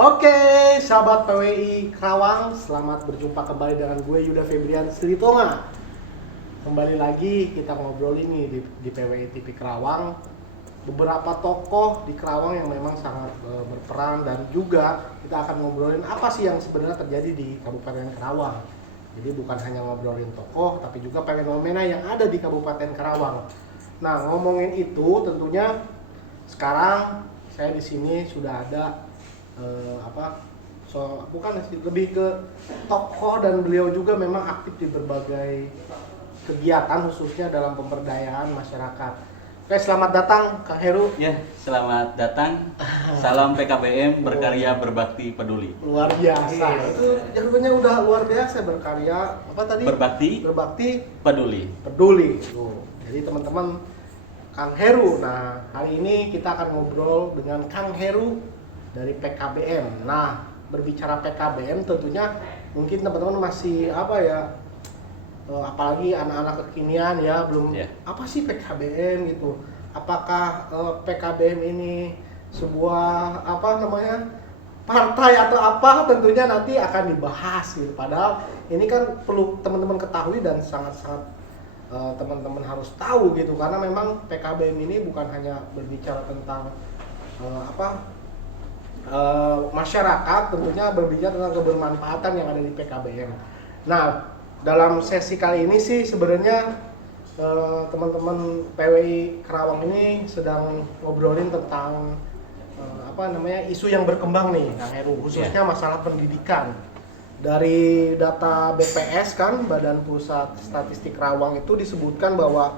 Oke, sahabat PWI Kerawang, selamat berjumpa kembali dengan gue Yuda Febrian Sritonga. Kembali lagi kita ngobrol ini di PWI TV Kerawang. Beberapa tokoh di Kerawang yang memang sangat berperan, dan juga kita akan ngobrolin apa sih yang sebenarnya terjadi di Kabupaten Kerawang. Jadi bukan hanya ngobrolin tokoh, tapi juga fenomena yang ada di Kabupaten Kerawang. Nah, ngomongin itu tentunya sekarang saya di sini sudah ada bukan sih, lebih ke tokoh, dan beliau juga memang aktif di berbagai kegiatan khususnya dalam pemberdayaan masyarakat. Oke, selamat datang Kang Heru. Ya, selamat datang. Salam PKBM, berkarya berbakti peduli. Luar biasa. Itu jawabannya udah luar biasa, berkarya apa tadi? Berbakti peduli. Tuh. Jadi teman-teman, Kang Heru. Nah, hari ini kita akan ngobrol dengan Kang Heru dari PKBM. Nah, berbicara PKBM tentunya mungkin teman-teman masih apalagi anak-anak kekinian ya, belum apa sih PKBM gitu. Apakah PKBM ini sebuah partai atau apa, tentunya nanti akan dibahas gitu. Padahal ini kan perlu teman-teman ketahui dan sangat-sangat teman-teman harus tahu gitu, karena memang PKBM ini bukan hanya berbicara tentang masyarakat, tentunya berbicara tentang kebermanfaatan yang ada di PKBM. Nah, dalam sesi kali ini sih sebenarnya teman-teman PWI Kerawang ini sedang ngobrolin tentang isu yang berkembang nih, Kang Heru, khususnya masalah pendidikan. Dari data BPS kan, Badan Pusat Statistik Kerawang, itu disebutkan bahwa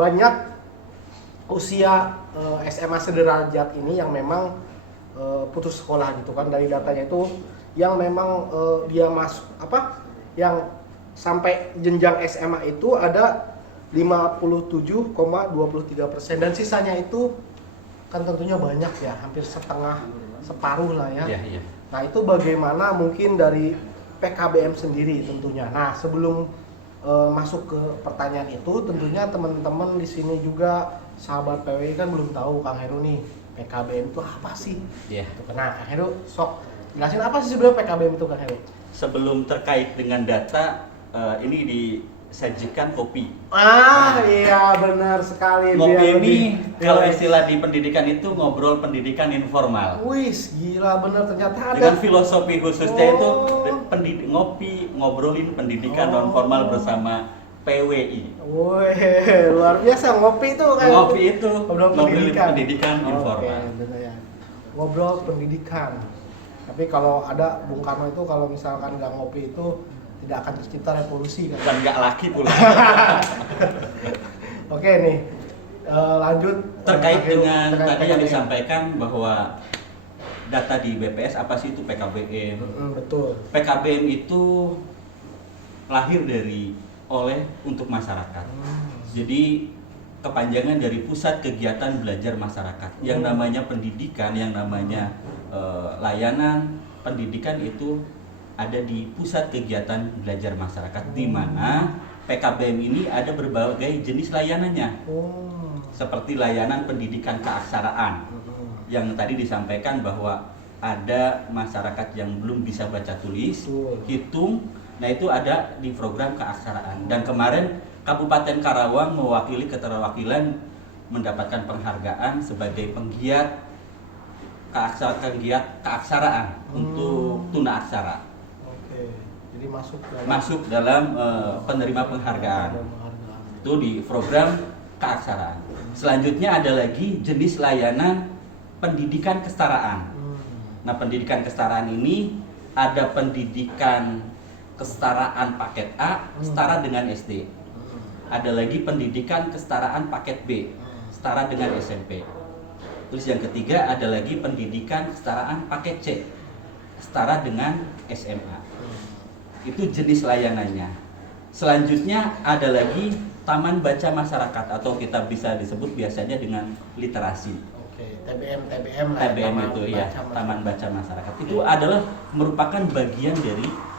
banyak usia SMA sederajat ini yang memang putus sekolah gitu kan. Dari datanya itu yang memang dia masuk yang sampai jenjang SMA itu ada 57,23%, dan sisanya itu kan tentunya banyak ya, hampir separuh lah ya. Nah, itu bagaimana mungkin dari PKBM sendiri tentunya. Nah, sebelum masuk ke pertanyaan itu, tentunya teman-teman di sini juga sahabat PWI kan belum tahu Kang Heru nih, PKBM itu apa sih? Nah, Kang Heru sok jelasin apa sih sebenarnya PKBM itu, Kang Heru? Sebelum terkait dengan data, ini disajikan kopi. Iya benar sekali. Kopi ini kalau istilah di pendidikan itu ngobrol pendidikan informal. Wis, gila bener, ternyata ada. Dengan filosofi khususnya itu ngobrolin pendidikan non formal bersama PWI. Wih, luar biasa ngopi itu kan. Ngopi itu ngobrolin pendidikan informal. Bener ya. Ngobrol pendidikan. Tapi kalau ada Bung Karno itu, kalau misalkan nggak ngopi itu tidak akan tercipta revolusi kan. Dan nggak laki pula. Oke nih, lanjut terkait dengan tadi yang disampaikan bahwa data di BPS apa sih itu PKBM? Betul. PKBM itu lahir oleh untuk masyarakat. Jadi kepanjangan dari Pusat Kegiatan Belajar Masyarakat. Yang namanya pendidikan, yang namanya layanan pendidikan itu ada di Pusat Kegiatan Belajar Masyarakat, di mana PKBM ini ada berbagai jenis layanannya. Seperti layanan pendidikan keaksaraan yang tadi disampaikan bahwa ada masyarakat yang belum bisa baca tulis, hitung. Nah, itu ada di program keaksaraan. Dan kemarin Kabupaten Karawang mewakili keterwakilan mendapatkan penghargaan sebagai penggiat keaksaraan untuk tunaaksara. Oke. Jadi masuk dalam penerima penghargaan. Itu di program keaksaraan. Selanjutnya ada lagi jenis layanan pendidikan kesetaraan. Nah, pendidikan kesetaraan ini ada pendidikan kesetaraan paket A, setara dengan SD. Ada lagi pendidikan kesetaraan paket B, setara dengan SMP. Terus yang ketiga ada lagi pendidikan kesetaraan paket C, setara dengan SMA. Itu jenis layanannya. Selanjutnya ada lagi Taman Baca Masyarakat, atau kita bisa disebut biasanya dengan literasi. TBM lah. TBM itu ya, Taman Baca Masyarakat. Itu adalah merupakan bagian dari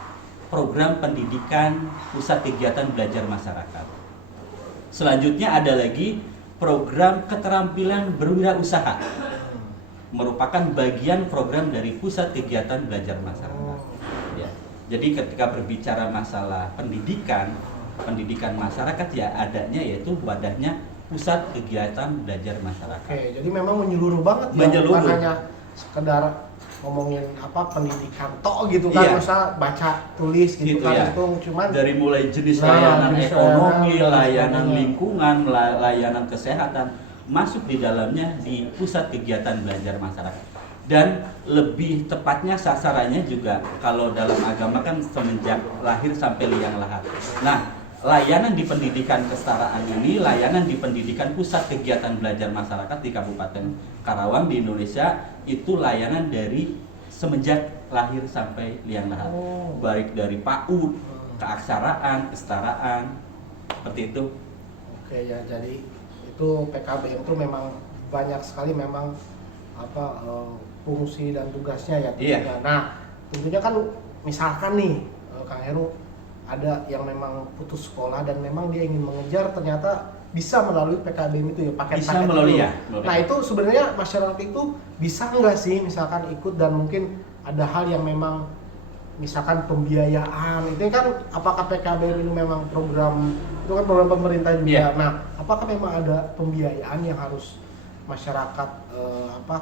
program pendidikan Pusat Kegiatan Belajar Masyarakat. Selanjutnya ada lagi program keterampilan berwirausaha. merupakan bagian program dari Pusat Kegiatan Belajar Masyarakat. Oh. Ya. Jadi ketika berbicara masalah pendidikan masyarakat ya adanya yaitu wadahnya Pusat Kegiatan Belajar Masyarakat. Oke, jadi memang menyeluruh banget ya, Menyeluruh. bukan hanya sekedar ngomongin pendidikan tok gitu kan, Iya. masa baca tulis gitu, Gitu kan ya. itu cuman Dari mulai jenis Nah, layanan jenis ekonomi, layanan, layanan sebagainya. lingkungan, layanan kesehatan masuk di dalamnya di Pusat Kegiatan Belajar Masyarakat. Dan lebih tepatnya sasarannya juga kalau dalam agama kan semenjak lahir sampai liang lahat. Nah, layanan di pendidikan kesetaraan ini, layanan di pendidikan Pusat Kegiatan Belajar Masyarakat di Kabupaten Karawang di Indonesia itu layanan dari semenjak lahir sampai liang lahat. Oh. Baik dari PAUD, keaksaraan, kesetaraan, seperti itu. oke ya, jadi itu PKBM itu memang banyak sekali memang fungsi dan tugasnya ya tentunya. Iya. Nah, tentunya kan misalkan nih Kang Heru ada yang memang putus sekolah dan memang dia ingin mengejar, ternyata bisa melalui PKBM itu ya, paket-paket Bisa melalui itu. ya, melalui. Nah, itu sebenarnya masyarakat itu bisa nggak sih misalkan ikut, dan mungkin ada hal yang memang misalkan pembiayaan itu kan, apakah PKBM ini memang program itu kan program pemerintah juga. Iya. Nah, apakah memang ada pembiayaan yang harus masyarakat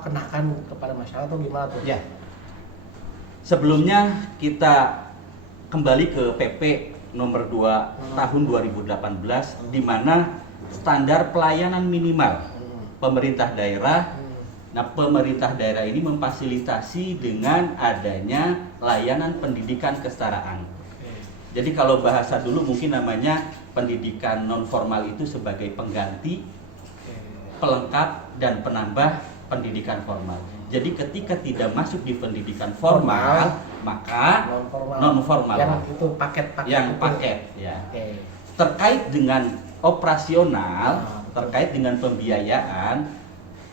kenakan kepada masyarakat atau gimana tuh? Ya. Sebelumnya kita kembali ke PP nomor 2 tahun 2018 di mana standar pelayanan minimal pemerintah daerah. Nah, pemerintah daerah ini memfasilitasi dengan adanya layanan pendidikan kesetaraan. Jadi kalau bahasa dulu mungkin namanya pendidikan non formal itu sebagai pengganti, pelengkap dan penambah pendidikan formal. Jadi ketika tidak masuk di pendidikan formal, maka non formal yang itu paket-paket yang itu. paket ya. Oke. Terkait dengan operasional, terkait dengan pembiayaan,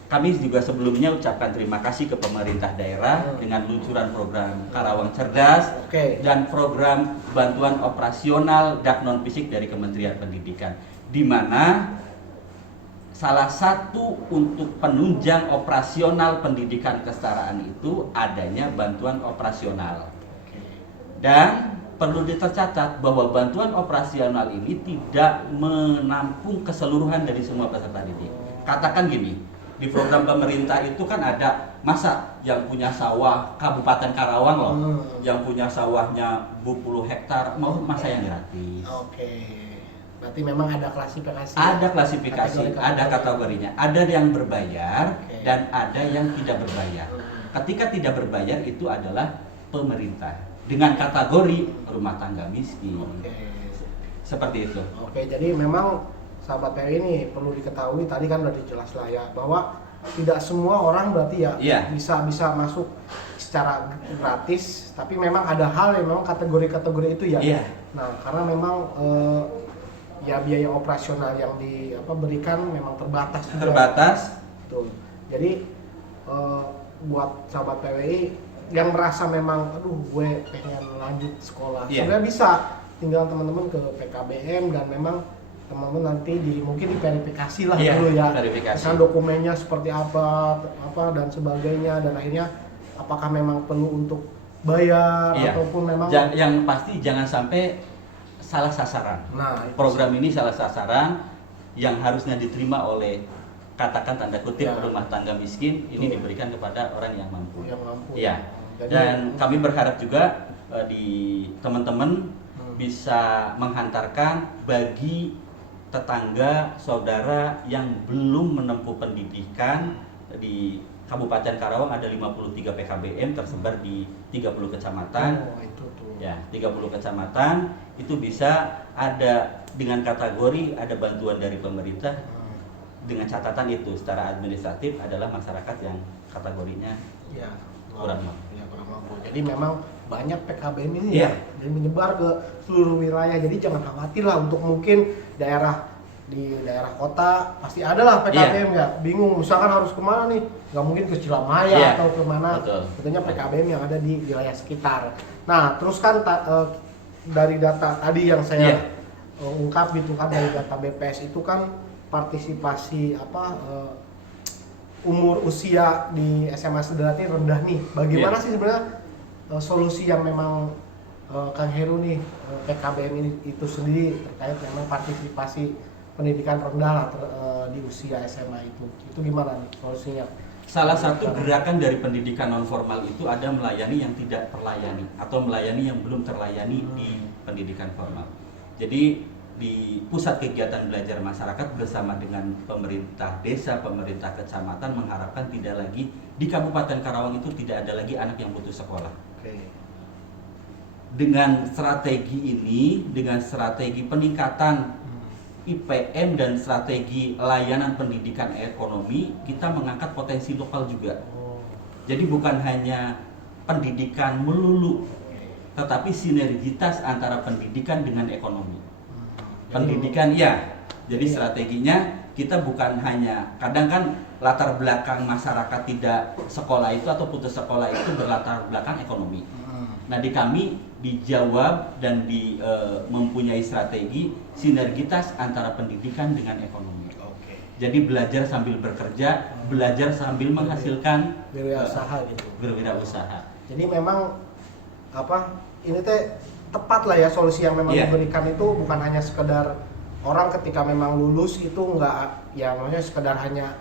kami juga sebelumnya ucapkan terima kasih ke pemerintah daerah dengan luncuran program Karawang Cerdas Oke. dan program bantuan operasional dak non fisik dari Kementerian Pendidikan, di mana salah satu untuk penunjang operasional pendidikan kesetaraan itu adanya bantuan operasional. Dan perlu tercatat bahwa bantuan operasional ini tidak menampung keseluruhan dari semua peserta didik. Katakan gini, di program pemerintah itu kan ada masa yang punya sawah Kabupaten Karawang loh, yang punya sawahnya 20 hektar mau masa yang gratis. Oke. Berarti memang ada klasifikasi. Ada klasifikasi, Kategori-kategori. ada kategorinya. Ada yang berbayar Oke. dan ada yang tidak berbayar. Ketika tidak berbayar itu adalah pemerintah dengan kategori rumah tangga miskin. Oke. Seperti itu. Oke, jadi memang sahabat PRI ini perlu diketahui, tadi kan udah jelas lah ya, bahwa tidak semua orang berarti ya Iya. bisa masuk secara gratis, tapi memang ada hal yang memang kategori-kategori itu ya. Iya. Nah, karena memang ya biaya operasional yang diberikan memang terbatas juga. Terbatas. Betul. Jadi buat sahabat PWI yang merasa memang aduh gue pengen lanjut sekolah, Iya. sebenarnya bisa tinggal teman-teman ke PKBM dan memang teman-teman nanti mungkin diverifikasi lah Iya, dulu ya. verifikasi. Misalnya dokumennya seperti apa dan sebagainya, dan akhirnya apakah memang perlu untuk bayar Iya. ataupun memang Yang pasti jangan sampai salah sasaran. nah itu Program ini salah sasaran yang harusnya diterima oleh katakan tanda kutip Ya. rumah tangga miskin ini Betul. diberikan kepada orang yang mampu. yang mampu. Iya. Jadi- Dan kami berharap juga di teman-teman bisa menghantarkan bagi tetangga, saudara yang belum menempuh pendidikan di Kabupaten Karawang ada 53 PKBM tersebar di 30 kecamatan. Oh, itu tuh. Ya, 30 kecamatan itu bisa ada dengan kategori ada bantuan dari pemerintah dengan catatan itu secara administratif adalah masyarakat yang kategorinya Ya, kurang mampu. ya, kurang mampu. Jadi memang banyak PKBM ini Iya. ya, dan menyebar ke seluruh wilayah. Jadi jangan khawatir lah untuk mungkin di daerah kota pasti ada lah PKBM ya. Bingung misalkan harus kemana nih? Nggak mungkin ke Cilamaya Iya. atau kemana. Betul. Tentunya PKBM yang ada di wilayah sekitar. Nah, terus kan dari data tadi yang saya Iya. ungkap gitu kan, dari data BPS itu kan partisipasi umur usia di SMA Sederajat ini rendah nih. Bagaimana Iya. sih sebenarnya solusi yang memang Kang Heru nih PKBM ini itu sendiri terkait memang partisipasi pendidikan rendah lah di usia SMA itu gimana nih solusinya? Salah satu gerakan dari pendidikan non formal itu ada melayani yang tidak terlayani atau melayani yang belum terlayani di pendidikan formal. Jadi di pusat kegiatan belajar masyarakat bersama dengan pemerintah desa, pemerintah kecamatan mengharapkan tidak lagi di Kabupaten Karawang itu tidak ada lagi anak yang putus sekolah. Oke. Dengan strategi ini, dengan strategi peningkatan IPM dan strategi layanan pendidikan ekonomi, kita mengangkat potensi lokal juga. Jadi bukan hanya pendidikan melulu, tetapi sinergitas antara pendidikan dengan ekonomi. Pendidikan ya, jadi strateginya kita bukan hanya, kadang kan latar belakang masyarakat tidak sekolah itu atau putus sekolah itu berlatar belakang ekonomi. Nah di kami dijawab dan mempunyai strategi sinergitas antara pendidikan dengan ekonomi. Oke. Jadi belajar sambil bekerja, belajar sambil menghasilkan Berwirausaha gitu. berwirausaha. Jadi memang ini teh tepat lah ya solusi yang memang diberikan itu bukan hanya sekedar orang ketika memang lulus itu enggak ya maksudnya sekedar hanya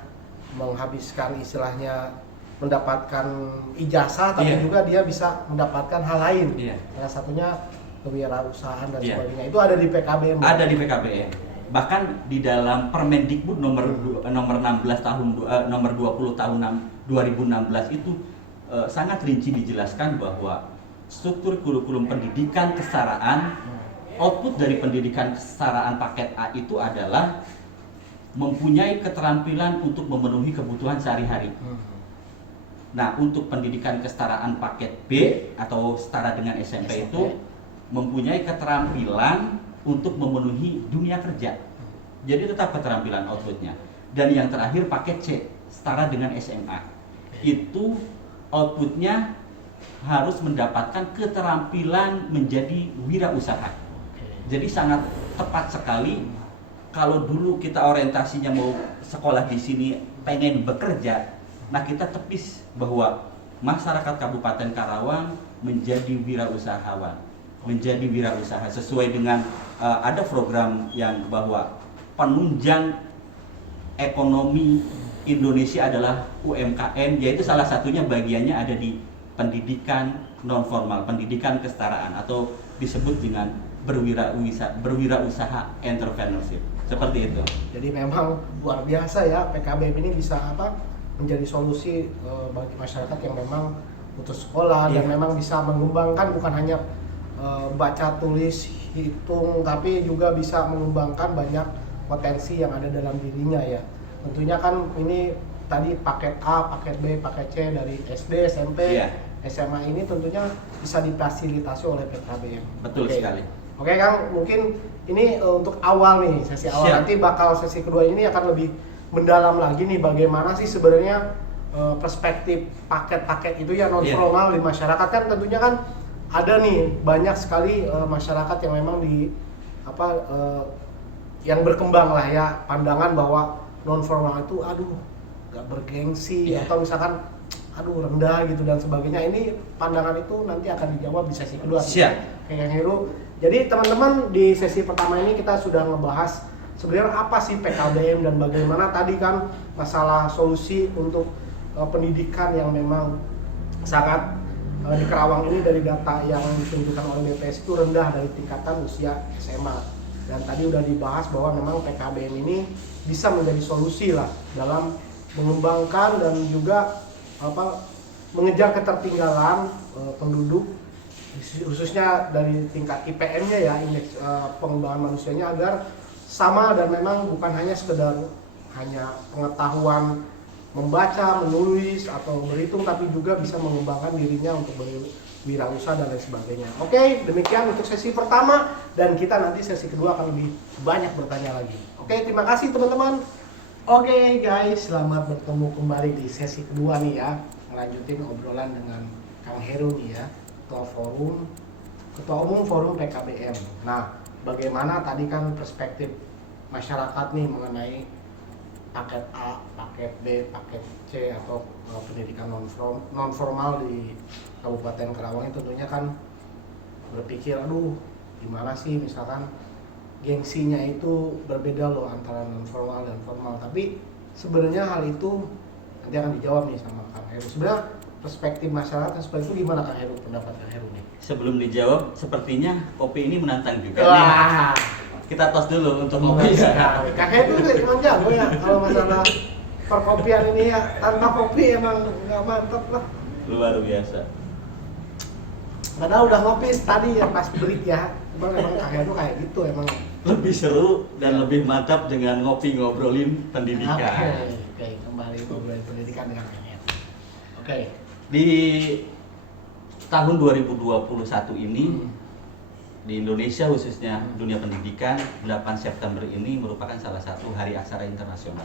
menghabiskan istilahnya mendapatkan ijazah tapi juga dia bisa mendapatkan hal lain. Salah satunya kewirausahaan dan sebagainya. Itu ada di PKBM. Ada di PKBM. Bahkan di dalam Permendikbud nomor 16 tahun nomor 20 tahun 2016 itu sangat rinci dijelaskan bahwa struktur kurikulum pendidikan kesetaraan, output dari pendidikan kesetaraan paket A itu adalah mempunyai keterampilan untuk memenuhi kebutuhan sehari-hari. Nah, untuk pendidikan kesetaraan paket B atau setara dengan SMP itu mempunyai keterampilan untuk memenuhi dunia kerja. Jadi tetap keterampilan outputnya. Dan yang terakhir paket C, setara dengan SMA. Itu outputnya harus mendapatkan keterampilan menjadi wirausaha. Jadi sangat tepat sekali. Kalau dulu kita orientasinya mau sekolah di sini pengen bekerja, nah kita tepis bahwa masyarakat Kabupaten Karawang menjadi wirausahawan, menjadi wirausaha sesuai dengan ada program yang bahwa penunjang ekonomi Indonesia adalah UMKM, yaitu salah satunya bagiannya ada di pendidikan non formal, pendidikan kesetaraan atau disebut dengan berwirausaha entrepreneurship. Seperti itu. Jadi memang luar biasa ya PKBM ini bisa menjadi solusi bagi masyarakat yang memang putus sekolah dan memang bisa mengembangkan bukan hanya baca tulis hitung tapi juga bisa mengembangkan banyak potensi yang ada dalam dirinya ya. Tentunya kan ini tadi paket A, paket B, paket C dari SD, SMP, SMA ini tentunya bisa difasilitasi oleh PKBM. Betul sekali. Oke Kang, mungkin ini untuk awal nih, sesi awal. Nanti bakal sesi kedua ini akan lebih mendalam lagi nih bagaimana sih sebenarnya perspektif paket-paket itu ya non formal di masyarakat. Kan tentunya kan ada nih banyak sekali masyarakat yang memang yang berkembang lah ya pandangan bahwa non formal itu gak bergengsi atau misalkan rendah gitu dan sebagainya. Ini pandangan itu nanti akan dijawab di sesi kedua. Siap. Kayak Heru. Jadi teman-teman di sesi pertama ini kita sudah ngebahas sebenarnya apa sih PKBM dan bagaimana tadi kan masalah solusi untuk pendidikan yang memang sangat di Karawang ini dari data yang ditunjukkan oleh BPS itu rendah dari tingkatan usia SMA. Dan tadi udah dibahas bahwa memang PKBM ini bisa menjadi solusi lah dalam mengembangkan dan juga mengejar ketertinggalan penduduk khususnya dari tingkat IPM-nya ya, indeks pengembangan manusianya agar sama dan memang bukan hanya sekedar hanya pengetahuan membaca, menulis atau berhitung tapi juga bisa mengembangkan dirinya untuk berwirausaha dan lain sebagainya. Oke, demikian untuk sesi pertama dan kita nanti sesi kedua akan lebih banyak bertanya lagi. Oke, terima kasih teman-teman. Oke guys, selamat bertemu kembali di sesi kedua nih ya. Melanjutin obrolan dengan Kang Heru nih ya, Ketua Umum Forum PKBM. Nah, bagaimana tadi kan perspektif masyarakat nih mengenai paket A, paket B, paket C atau pendidikan non formal di Kabupaten Karawang itu tentunya kan berpikir, aduh gimana sih misalkan gengsinya itu berbeda loh antara non formal dan formal. Tapi sebenarnya hal itu nanti akan dijawab nih sama Kang Heru. Sebenarnya perspektif masyarakat seperti itu gimana Kang Heru, pendapat Kang Heru nih? Sebelum dijawab, sepertinya kopi ini menantang juga nih. Wah, Kita tos dulu untuk kopi. Kang Heru tuh emang jago ya kalau masalah perkopian ini ya. Tanpa kopi emang nggak mantap lah. Luar biasa. Padahal udah ngopi tadi ya pas break ya. Cuman emang Kang Heru kayak gitu emang. Lebih seru dan lebih mantap dengan ngopi ngobrolin pendidikan. Oke, kembali ngobrolin pendidikan dengan Kang Heru. Oke. Di tahun 2021 ini di Indonesia khususnya dunia pendidikan, 8 September ini merupakan salah satu hari aksara internasional.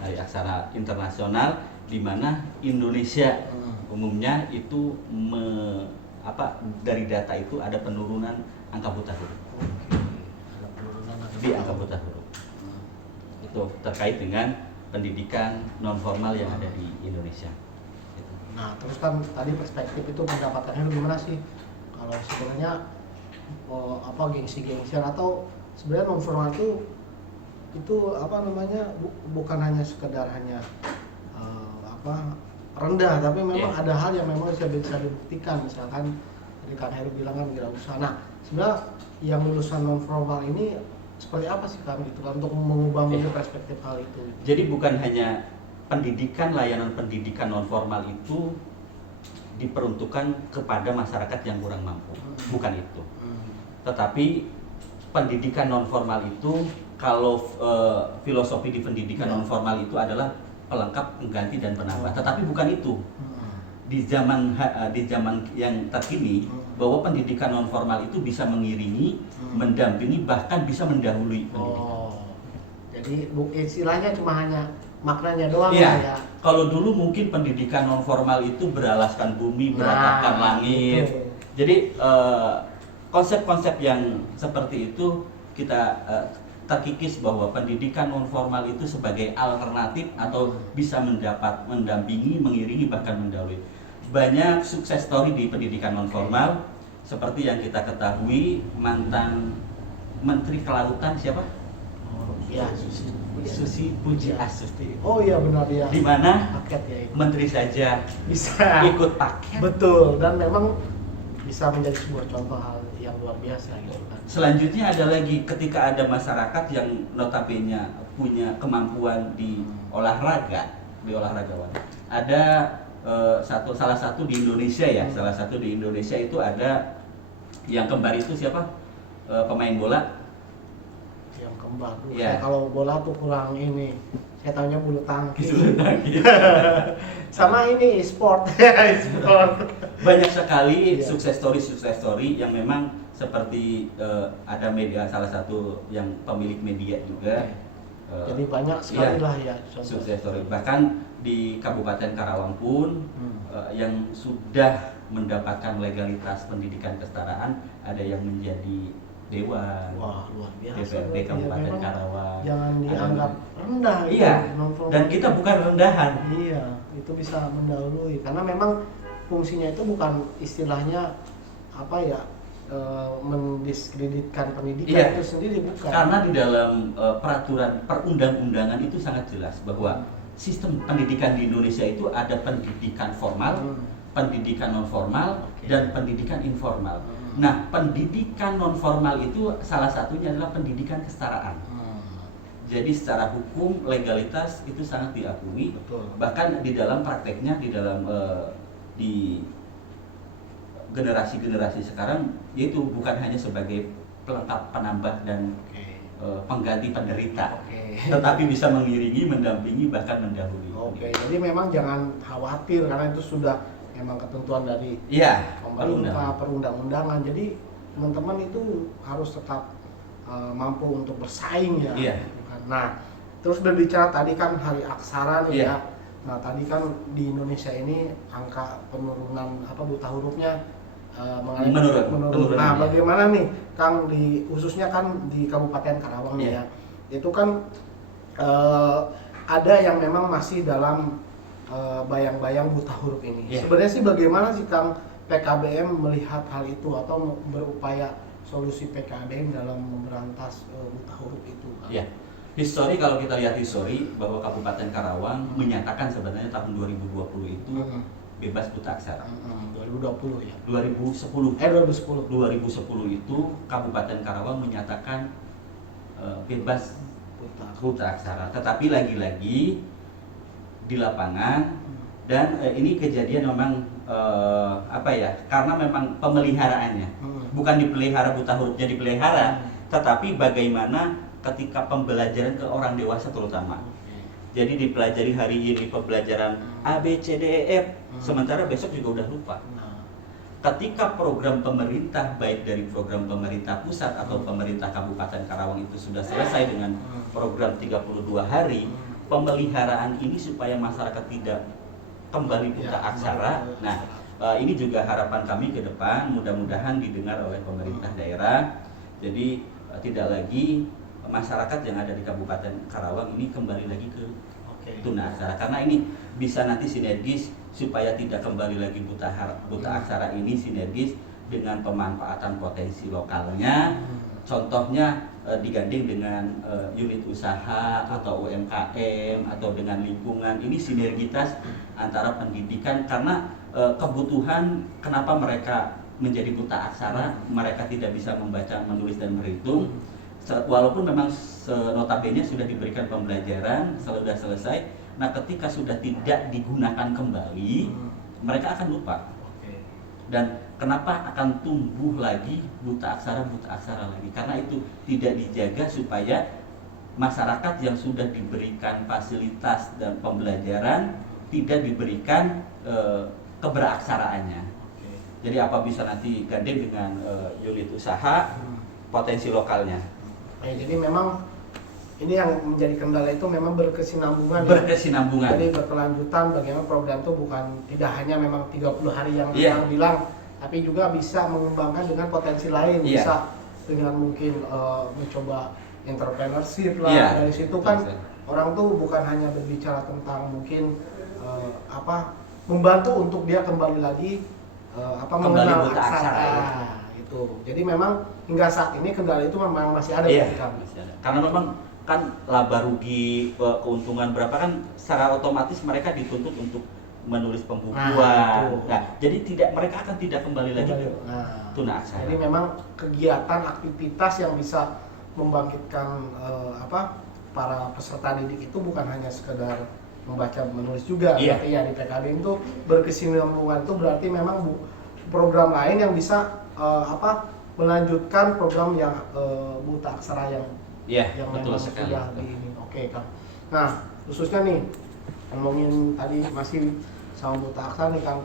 Hari aksara internasional di mana Indonesia umumnya itu dari data itu ada penurunan angka buta huruf. Di angka buta huruf. Itu terkait dengan pendidikan non formal yang ada di Indonesia. Nah, terus kan tadi perspektif itu pendapatnya gimana sih? Kalau sebenarnya gengsi-gengsian atau sebenarnya non formal itu bukan hanya sekedar hanya rendah, tapi memang ada hal yang memang bisa dibuktikan. Misalkan tadi Kang Heru bilang kan wirausaha. Nah, sebenarnya yang lulusan non formal ini seperti apa sih Kang gitu kan untuk mengubah perspektif hal itu? Jadi bukan hanya layanan pendidikan non formal itu diperuntukkan kepada masyarakat yang kurang mampu, bukan itu. Tetapi pendidikan non formal itu kalau filosofi di pendidikan non formal itu adalah pelengkap, pengganti dan penambah. Tetapi bukan itu. Di zaman yang terkini bahwa pendidikan non formal itu bisa mengiringi, mendampingi, bahkan bisa mendahului pendidikan. Jadi istilahnya cuma hanya maknanya doang ya. Ya. Kalau dulu mungkin pendidikan non formal itu beralaskan bumi, beratapkan langit. Itu. Jadi konsep-konsep yang seperti itu kita terkikis bahwa pendidikan non formal itu sebagai alternatif atau bisa mendampingi, mengiringi, bahkan mendahului. Banyak sukses story di pendidikan non formal seperti yang kita ketahui, mantan Menteri Kelautan siapa? Susi Pujiastuti. Oh iya benar ya. Di mana paket ya itu. menteri saja Bisa ikut paket. Betul, dan memang bisa menjadi sebuah contoh hal yang luar biasa gitu kan. Selanjutnya ada lagi ketika ada masyarakat yang notabene punya kemampuan di olahraga, di olahragawan. Ada salah satu di Indonesia ya, salah satu di Indonesia itu ada yang kembar itu siapa? Pemain bola. Yang kembar. Ya. Kalau bola tuh kurang ini. Saya tahunya bulu tangkis. Gitu. Sama ini e-sport. E-sport. Banyak sekali sukses story yang memang seperti ada media, salah satu yang pemilik media juga. Jadi banyak sekali lah ya sukses story. Bahkan di Kabupaten Karawang pun yang sudah mendapatkan legalitas pendidikan kesetaraan ada yang menjadi dewan. Wah, luar biasa. DPRD Kabupaten Karawang. Jangan dianggap rendah. Iya. Dan kita bukan rendahan. Iya, itu bisa mendahului karena memang fungsinya itu bukan istilahnya mendiskreditkan pendidikan itu sendiri, bukan. Karena di dalam peraturan perundang-undangan itu sangat jelas bahwa sistem pendidikan di Indonesia itu ada pendidikan formal, pendidikan non formal, dan pendidikan informal. Nah, pendidikan non formal itu salah satunya adalah pendidikan kesetaraan. Jadi secara hukum legalitas itu sangat diakui. Betul. Bahkan di dalam prakteknya di dalam di generasi-generasi sekarang yaitu bukan hanya sebagai pelengkap, penambah dan pengganti penderita, tetapi bisa mengiringi, mendampingi, bahkan mendahului. Jadi memang jangan khawatir karena itu sudah memang ketentuan dari pemerintah, perundang-undangan. Jadi teman-teman itu harus tetap mampu untuk bersaing ya. Nah, terus berbicara tadi kan hari aksara nih ya. Nah, tadi kan di Indonesia ini angka penurunan buta hurufnya menurun. Nah, bagaimana nih Kang khususnya kan di Kabupaten Karawang nih ya. Itu kan eh, ada yang memang masih dalam bayang-bayang buta huruf ini. Yeah. Sebenarnya sih bagaimana sih Kang PKBM melihat hal itu atau berupaya solusi PKBM dalam memberantas buta huruf itu? Ya, histori kalau kita lihat histori bahwa Kabupaten Karawang menyatakan sebenarnya tahun 2020 itu bebas buta aksara. 2020 ya. 2010. 2010. 2010 itu Kabupaten Karawang menyatakan bebas buta aksara. Tetapi lagi-lagi di lapangan dan ini kejadian memang karena memang pemeliharaannya bukan dipelihara buta hurufnya dipelihara, tetapi bagaimana ketika pembelajaran ke orang dewasa terutama. Jadi dipelajari hari ini pembelajaran A, B, C, D, E, F, sementara besok juga udah lupa. Ketika program pemerintah, baik dari program pemerintah pusat atau pemerintah Kabupaten Karawang itu sudah selesai dengan program 32 hari, pemeliharaan ini supaya masyarakat tidak kembali buta aksara. Nah, ini juga harapan kami ke depan, mudah-mudahan didengar oleh pemerintah daerah. Jadi tidak lagi masyarakat yang ada di Kabupaten Karawang ini kembali lagi ke tuna aksara, karena ini bisa nanti sinergis supaya tidak kembali lagi buta aksara ini sinergis dengan pemanfaatan potensi lokalnya. Contohnya digandeng dengan unit usaha atau UMKM atau dengan lingkungan. Ini sinergitas antara pendidikan, karena kebutuhan kenapa mereka menjadi buta aksara, mereka tidak bisa membaca, menulis dan berhitung. Walaupun memang notabene sudah diberikan pembelajaran, sudah selesai. Nah, ketika sudah tidak digunakan kembali, mereka akan lupa. Dan kenapa akan tumbuh lagi buta aksara lagi? Karena itu tidak dijaga supaya masyarakat yang sudah diberikan fasilitas dan pembelajaran tidak diberikan keberaksaraannya. Jadi apa bisa nanti gandeng dengan unit usaha, potensi lokalnya. Jadi memang ini yang menjadi kendala itu memang berkesinambungan. Jadi berkelanjutan, bagaimana program itu bukan tidak hanya memang 30 hari yang bilang, tapi juga bisa mengembangkan dengan potensi lain, bisa dengan mungkin mencoba entrepreneurship lah. Dari situ kan orang tuh bukan hanya berbicara tentang mungkin membantu untuk dia kembali lagi mengenal aksara. Jadi memang hingga saat ini kendala itu memang masih ada. Karena memang kan laba rugi keuntungan berapa kan secara otomatis mereka dituntut untuk menulis pembukuan. Jadi mereka akan tidak kembali lagi ke tuna aksara. Jadi memang kegiatan aktivitas yang bisa membangkitkan para peserta didik itu bukan hanya sekedar membaca menulis juga. Berarti ya di PKBM itu berkesinambungan itu berarti memang program lain yang bisa melanjutkan program yang buta aksara yang betul memang sekali. sudah di ini. Oke, Kang. Nah, khususnya nih ngomongin tadi masih sama buta aksara nih, Kang.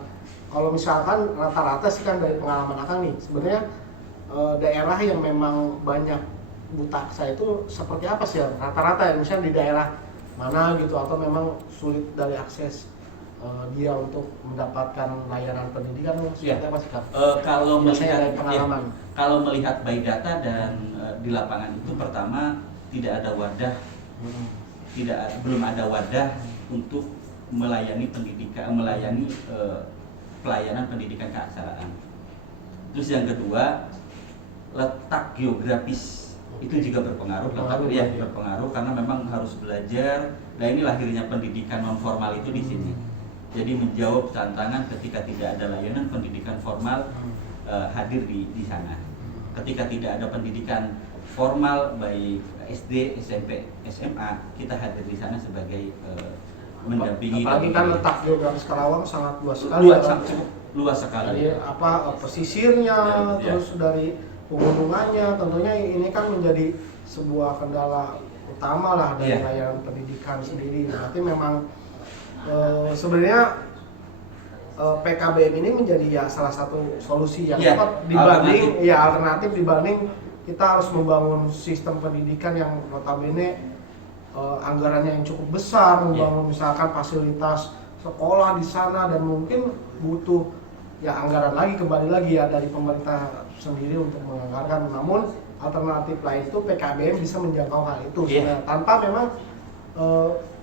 Kalau misalkan rata-rata sih kan dari pengalaman Akang nih, sebenarnya daerah yang memang banyak buta aksara itu seperti apa sih rata-rata ya? Misalnya di daerah mana gitu, atau memang sulit dari akses dia untuk mendapatkan layanan pendidikan seperti apa sih, Kang? Kalau melihat pengalaman, kalau melihat by data dan di lapangan itu pertama tidak ada wadah, belum ada wadah untuk melayani pendidikan, pelayanan pendidikan keaksaraan. Terus yang kedua, letak geografis itu juga berpengaruh, berpengaruh karena memang harus belajar. Nah, ini lahirnya pendidikan non formal itu di sini. Jadi menjawab tantangan ketika tidak ada layanan pendidikan formal hadir di sana. Ketika tidak ada pendidikan formal baik SD, SMP, SMA, kita hadir di sana sebagai mendampingi. Apalagi kan letak geografis Karawang sangat luas sekali. Luas sekali. Dari pesisirnya, terus dari pegunungannya, tentunya ini kan menjadi sebuah kendala utama lah dari layanan pendidikan sendiri. Berarti memang sebenarnya PKBM ini menjadi salah satu solusi yang tepat dibanding alternatif dibanding kita harus membangun sistem pendidikan yang notabene anggarannya yang cukup besar, membangun misalkan fasilitas sekolah di sana, dan mungkin butuh anggaran lagi kembali lagi dari pemerintah sendiri untuk menganggarkan. Namun alternatif lain itu PKBM bisa menjangkau hal itu tanpa memang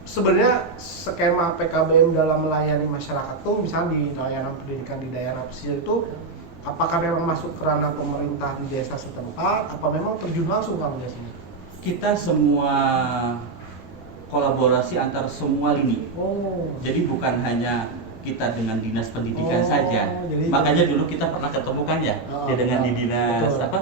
sebenarnya skema PKBM dalam melayani masyarakat tuh misalnya di layanan pendidikan di daerah pesisir itu apakah memang masuk ke ranah pemerintah di desa setempat, apa memang terjun langsung Kang di sini? Kita semua kolaborasi antar semua lini. Oh. Jadi bukan hanya kita dengan dinas pendidikan Oh, saja. jadi- Makanya dulu kita pernah ketemu kan ya, dia dengan di dinas betul. apa?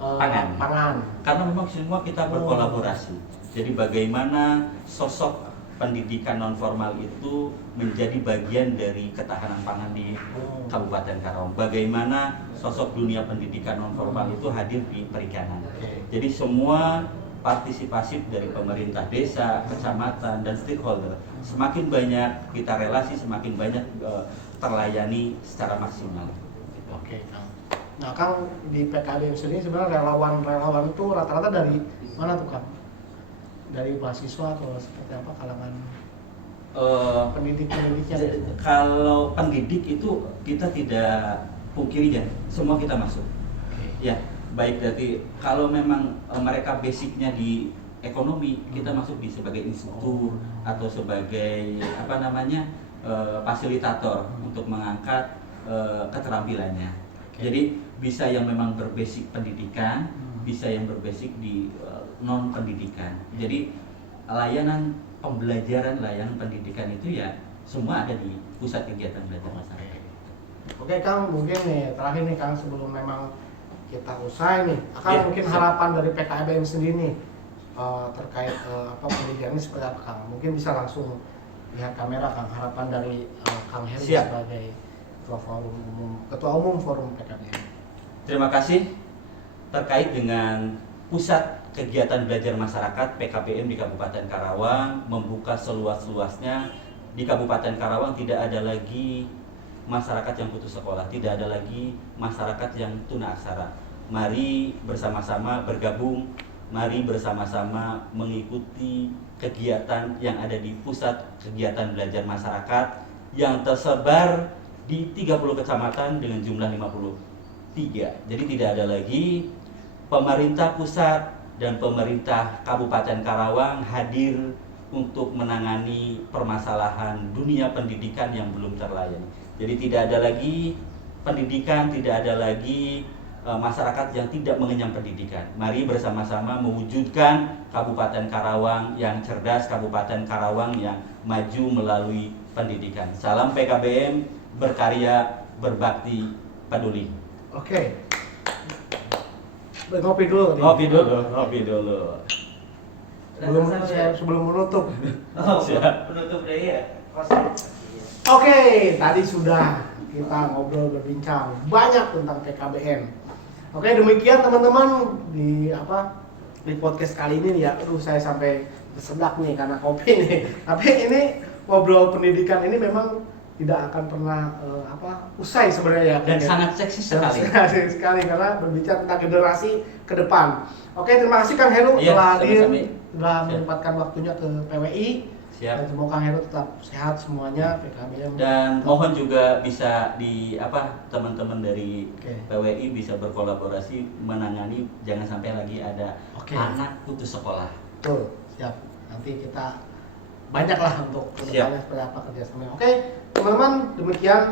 Pangan. Pangan. Karena memang semua kita berkolaborasi. Jadi bagaimana sosok pendidikan non formal itu menjadi bagian dari ketahanan pangan di Kabupaten Karawang. Bagaimana sosok dunia pendidikan non formal itu hadir di perikanan. Oke. Jadi semua partisipasi dari pemerintah desa, kecamatan, dan stakeholder semakin banyak kita relasi, semakin banyak terlayani secara maksimal. Oke, Kang. Nah, Kang di PKBM sendiri sebenarnya relawan itu rata-rata dari mana tuh, Kang? Dari mahasiswa atau seperti apa kalangan pendidik-pendidiknya? Kalau pendidik itu kita tidak pungkiri ya, semua kita masuk. Oke. Ya, baik berarti kalau memang mereka basicnya di ekonomi, kita masuk di sebagai instruktur atau sebagai apa namanya fasilitator untuk mengangkat keterampilannya. Oke. Jadi bisa yang memang berbasic pendidikan, bisa yang berbasic di non pendidikan. Jadi layanan pembelajaran, layanan pendidikan itu ya semua ada di pusat kegiatan belajar masyarakat. Oke, Kang, mungkin nih terakhir nih Kang sebelum memang kita usai nih, akan Ya, mungkin siap. harapan dari PKBM sendiri nih terkait apa pendidikan ini seperti apa, Kang? Mungkin bisa langsung lihat kamera, Kang. Harapan dari Kang Heru Siap. sebagai ketua umum forum PKBM. Terima kasih. Terkait dengan pusat kegiatan belajar masyarakat PKBM di Kabupaten Karawang membuka seluas-luasnya. Di Kabupaten Karawang tidak ada lagi masyarakat yang putus sekolah, tidak ada lagi masyarakat yang tunaksara. Mari bersama-sama bergabung, mari bersama-sama mengikuti kegiatan yang ada di pusat kegiatan belajar masyarakat yang tersebar di 30 kecamatan dengan jumlah 53. Jadi tidak ada lagi pemerintah pusat dan pemerintah Kabupaten Karawang hadir untuk menangani permasalahan dunia pendidikan yang belum terlayani. Jadi tidak ada lagi pendidikan, tidak ada lagi masyarakat yang tidak mengenyam pendidikan. Mari bersama-sama mewujudkan Kabupaten Karawang yang cerdas, Kabupaten Karawang yang maju melalui pendidikan. Salam PKBM, berkarya, berbakti, peduli. Oke. Ngopi dulu. nih. Ngopi dulu. Sebelum menutup. Siap. Penutup deh ya. Oke, tadi sudah kita ngobrol berbincang banyak tentang PKBM. Oke, demikian teman-teman di podcast kali ini ya. Aduh, saya sampai tersedak nih karena kopi nih. Tapi ini ngobrol pendidikan ini memang tidak akan pernah usai sebenarnya ya. Dan sangat seksi sekali. Seksi sekali karena berbicara tentang generasi ke depan. Oke, terima kasih Kang Heru Iya, telah hadir, sama-sama. telah Siap. menyempatkan waktunya ke PWI. Siap. Dan semoga Kang Heru tetap sehat semuanya, PKBM. Dan mohon juga bisa teman-teman dari Oke. PWI bisa berkolaborasi menangani jangan sampai lagi ada Oke. anak putus sekolah. Betul, siap. Nanti kita banyaklah untuk kedepannya seperti apa kerjasama. Oke, teman-teman, demikian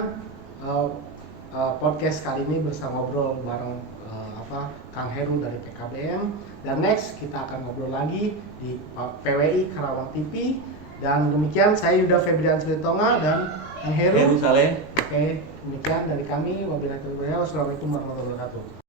podcast kali ini bersama ngobrol bareng Kang Heru dari PKBM. Dan next kita akan ngobrol lagi di PWI Karawang TV. Dan demikian saya Yuda Febrian Silitonga dan Kang Heru. Saleh. Oke, demikian dari kami. Wabillahi taufiq wal hidayah. Wassalamualaikum warahmatullahi wabarakatuh.